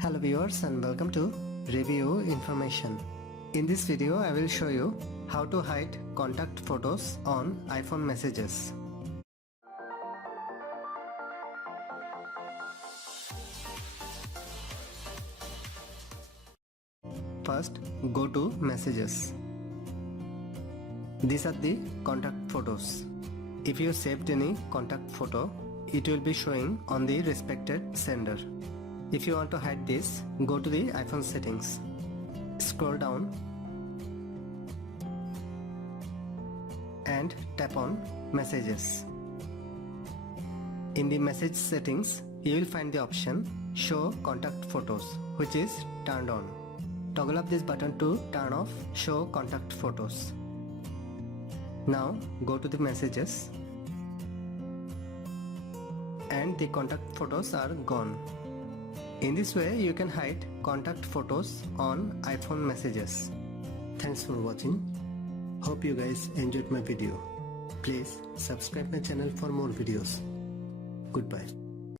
Hello viewers and welcome to Review Information. In this video I will show you how to hide contact photos on iPhone messages. First, go to Messages. These are the contact photos. If you saved any contact photo, it will be showing on the respected sender. If you want to hide this, go to the iPhone settings. Scroll down and tap on Messages. In the message settings, you will find the option Show Contact Photos, which is turned on. Toggle up this button to turn off Show Contact Photos. Now go to the messages and the contact photos are gone. In this way you can hide contact photos on iPhone messages. Thanks for watching. Hope you guys enjoyed my video. Please subscribe my channel for more videos. Goodbye.